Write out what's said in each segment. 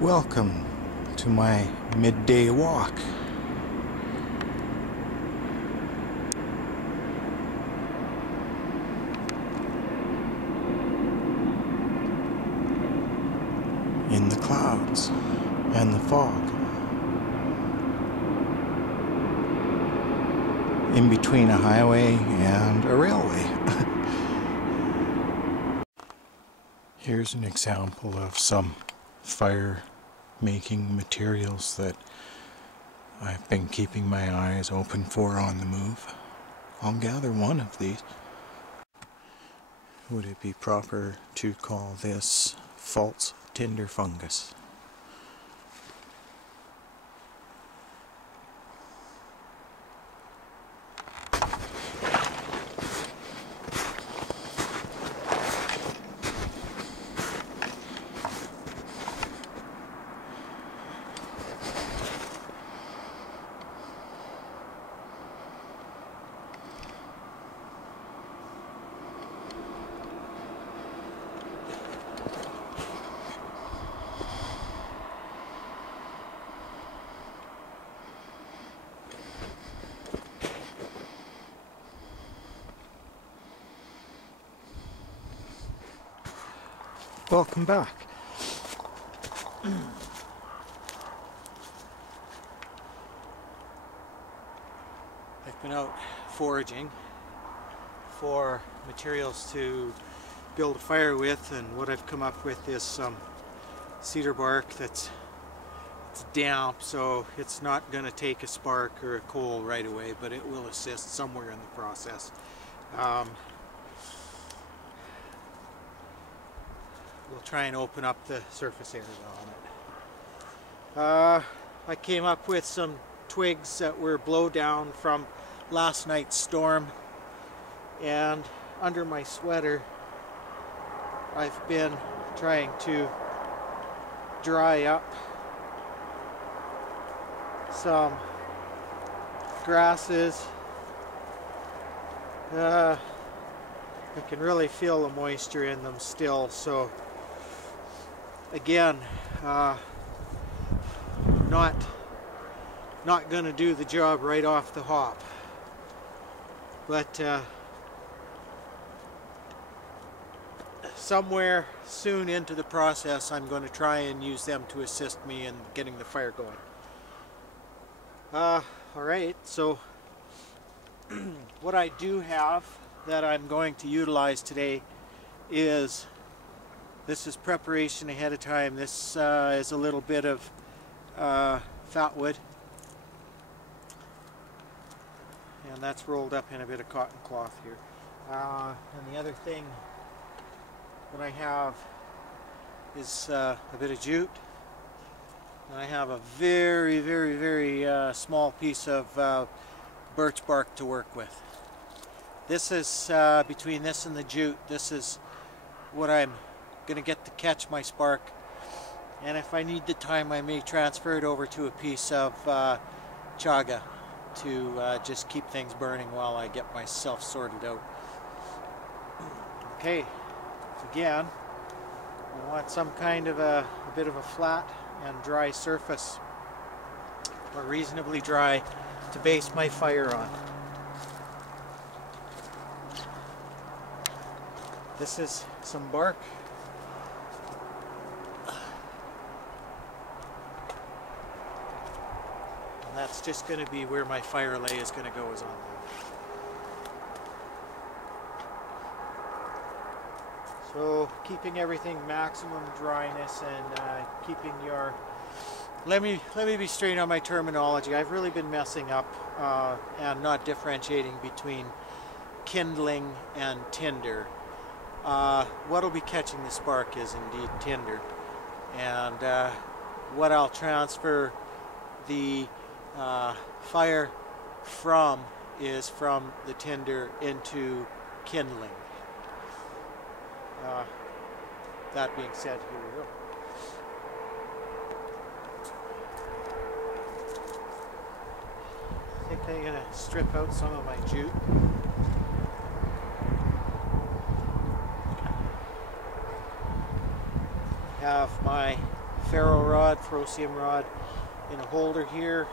Welcome to my midday walk. In the clouds and the fog. In between a highway and a railway. Here's an example of some fire making materials that I've been keeping my eyes open for on the move. I'll gather one of these. Would it be proper to call this false tinder fungus? Welcome back. I've been out foraging for materials to build a fire with, and what I've come up with is some cedar bark it's damp, so it's not going to take a spark or a coal right away, but it will assist somewhere in the process. We'll try and open up the surface area on it. I came up with some twigs that were blown down from last night's storm, and under my sweater I've been trying to dry up some grasses. I can really feel the moisture in them still, so again, not gonna do the job right off the hop, but somewhere soon into the process I'm going to try and use them to assist me in getting the fire going. Alright, so what I do have that I'm going to utilize today is, this is preparation ahead of time. This is a little bit of fat wood, and that's rolled up in a bit of cotton cloth here. And the other thing that I have is a bit of jute, and I have a very, very, very small piece of birch bark to work with. This is, between this and the jute, this is what I'm going to get to catch my spark, and if I need the time I may transfer it over to a piece of chaga to just keep things burning while I get myself sorted out. Okay, again, we want some kind of a bit of a flat and dry surface, or reasonably dry, to base my fire on. This is some bark. And that's just going to be where my fire lay is going to go, is on there. So keeping everything maximum dryness and keeping your... Let me be straight on my terminology. I've really been messing up and not differentiating between kindling and tinder. What'll be catching the spark is indeed tinder, and what I'll transfer the fire from is from the tinder into kindling. That being said, here we go. I think I'm going to strip out some of my jute. Have my ferro rod, ferrocium rod in a holder here,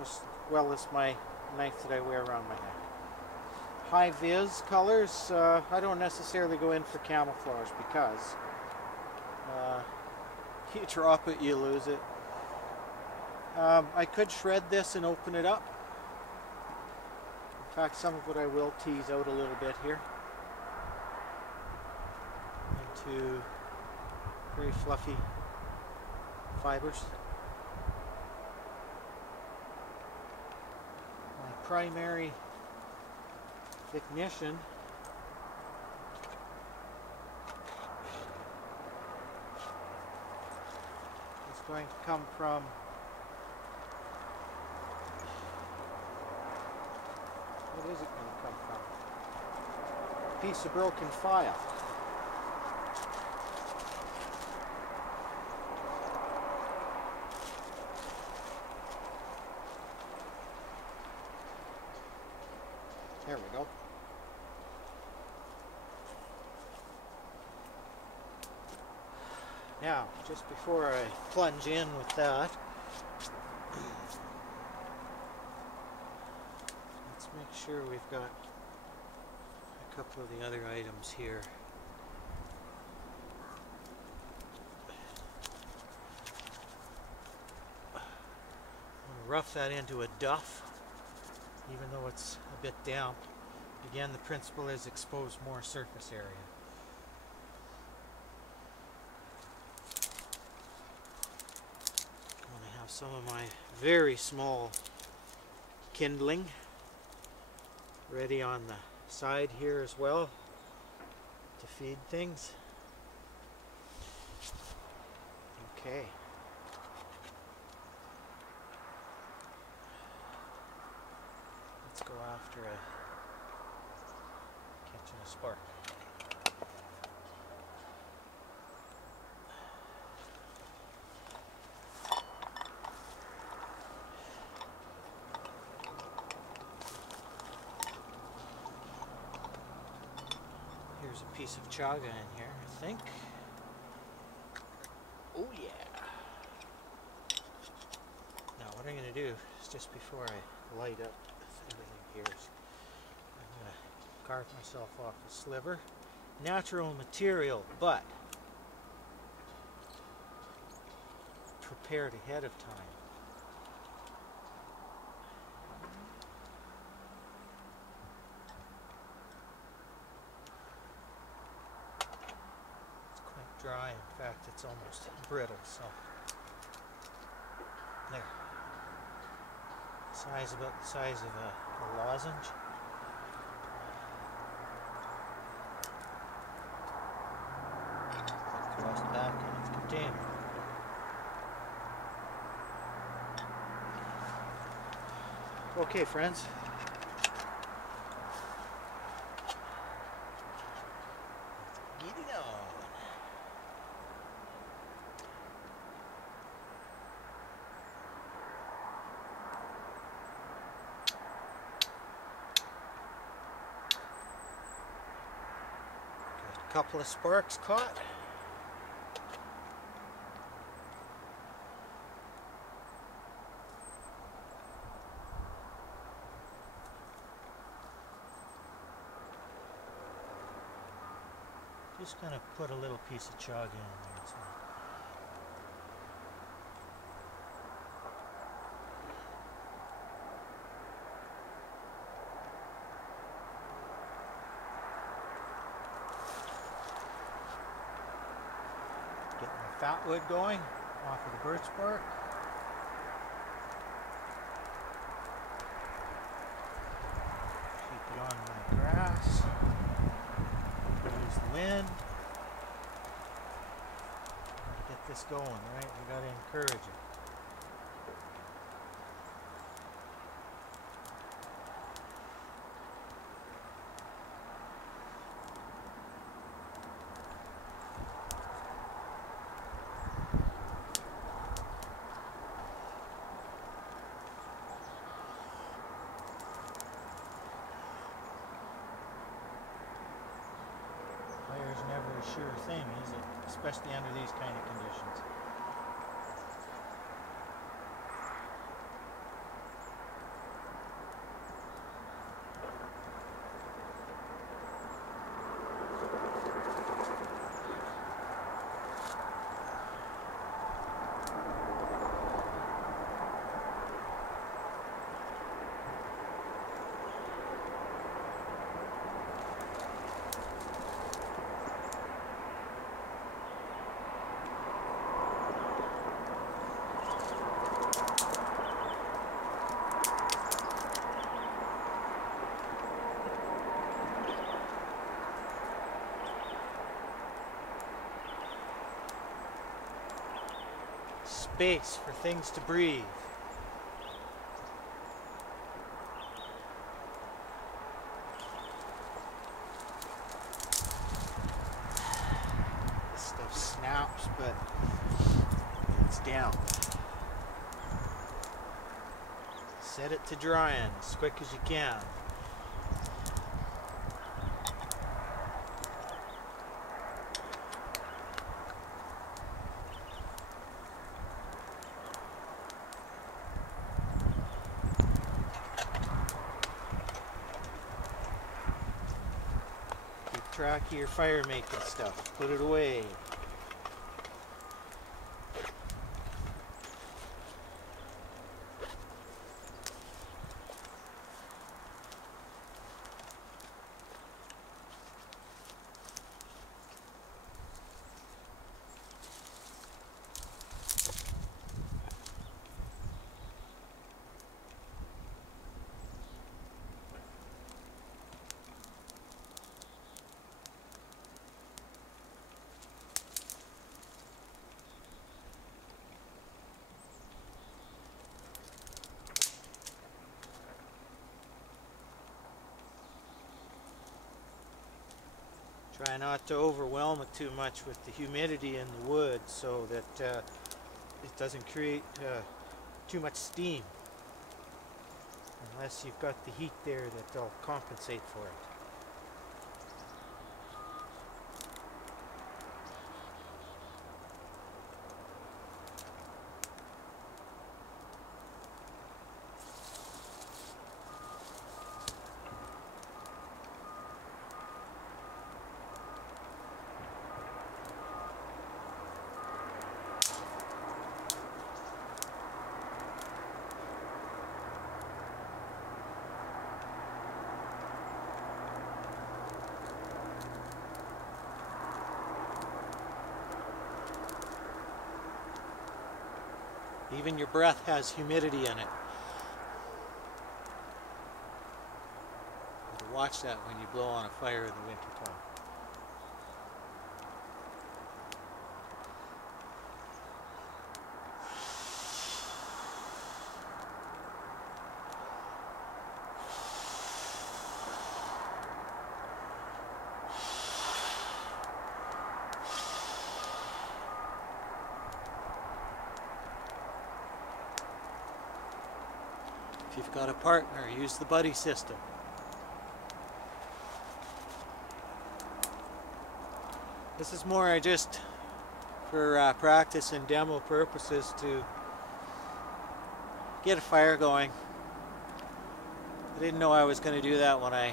as well as my knife that I wear around my neck. High vis colors, I don't necessarily go in for camouflage because you drop it, you lose it. I could shred this and open it up. In fact, some of it I will tease out a little bit here into very fluffy fibers. My primary ignition is going to come from what is it going to come from? A piece of broken file. There we go. Now, just before I plunge in with that, let's make sure we've got a couple of the other items here. I'm going to rough that into a duff, even though it's a bit damp. Again, the principle is expose more surface area. I'm going to have some of my very small kindling ready on the side here as well to feed things. Okay. Let's go after catching a spark. Here's a piece of chaga in here, I think. Oh yeah. Now what I'm going to do is just before I light up everything here is I'm going to carve myself off a sliver. Natural material, but prepared ahead of time. Dry, in fact it's almost brittle, so there. Size about the size of a lozenge. Across the back of the container. Okay, friends. Let's get it on. Couple of sparks caught. Just gonna put a little piece of chaga in there. So. Fat wood going off of the birch bark. Keep it on my grass. Use the wind. Gotta get this going, right? We gotta encourage it. Fire's never a sure thing, is it? especially under these kind of conditions. Space for things to breathe. This stuff snaps, but it's down. Set it to drying as quick as you can. Track of your fire making stuff. Put it away. Try not to overwhelm it too much with the humidity in the wood so that it doesn't create too much steam. Unless you've got the heat there that'll compensate for it. Even your breath has humidity in it. Watch that when you blow on a fire in the wintertime. If you've got a partner, use the buddy system. This is more just for practice and demo purposes to get a fire going. I didn't know I was going to do that when I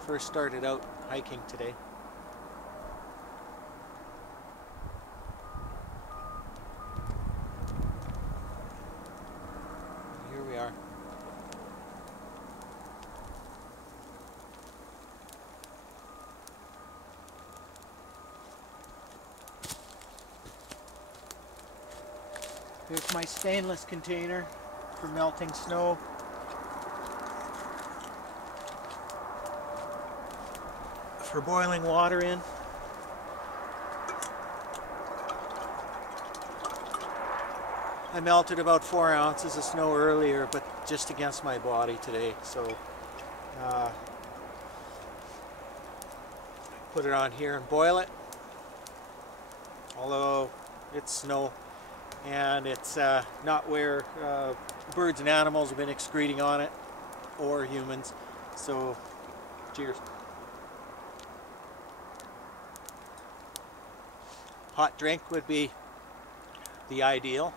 first started out hiking today. Here we are. Here's my stainless container for melting snow. For boiling water in. I melted about 4 ounces of snow earlier, but just against my body today, so put it on here and boil it. Although it's snow and it's not where birds and animals have been excreting on it, or humans, so cheers. Hot drink would be the ideal.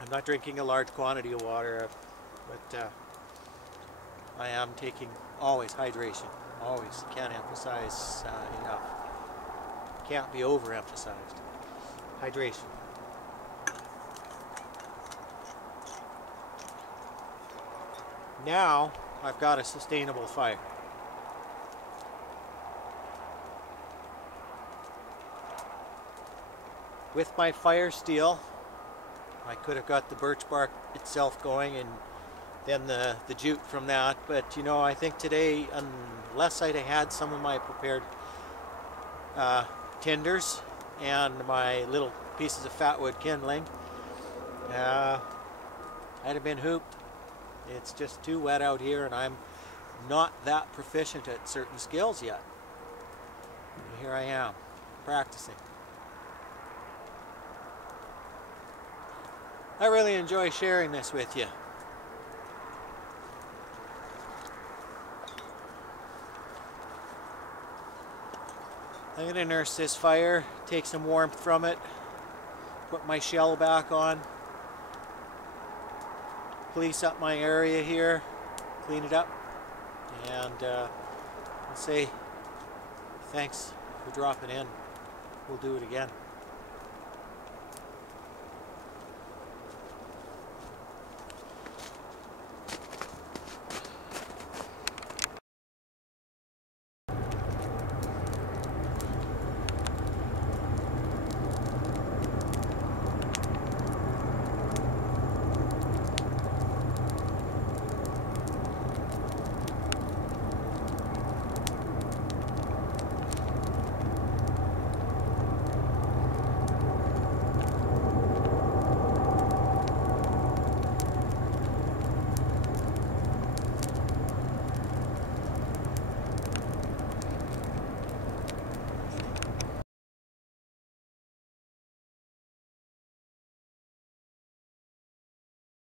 I'm not drinking a large quantity of water, but I am taking always hydration. Always. Can't emphasize enough. Can't be overemphasized. Hydration. Now I've got a sustainable fire. With my fire steel, I could have got the birch bark itself going and then the jute from that, but you know, I think today, unless I'd have had some of my prepared tinders and my little pieces of fatwood kindling, I'd have been hooped. It's just too wet out here, and I'm not that proficient at certain skills yet. And here I am, practicing. I really enjoy sharing this with you. I'm going to nurse this fire, take some warmth from it, put my shell back on, police up my area here, clean it up, and say thanks for dropping in. We'll do it again.